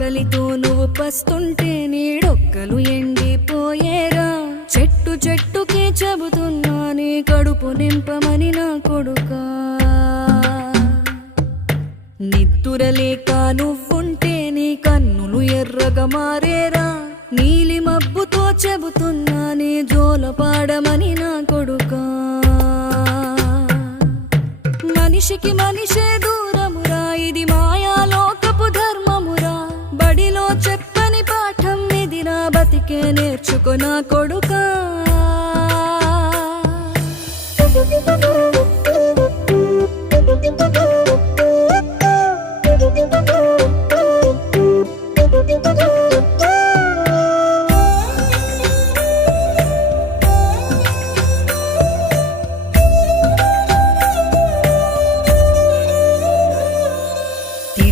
ఆకలితో నువ్వు పస్తుంటే నీడొక్కలు ఎండిపోయేరా. చెట్టు చెట్టుకే చెబుతున్నా నీ కడుపు నింపమని నా కొడుకా. నిద్దురలేక నువ్వుంటే నీ కన్నులు ఎర్రగా మారేరా. నీలి మబ్బుతో చెబుతున్నా నీ జోలపాడమని నా కొడుకా. మనిషికి మనిషే దూరమురా, ఇది మాయాలోకపు ధర్మమురా. బడిలో చెప్పని పాఠం ఇది, నా బతికే నేర్చుకో నా కొడుకా.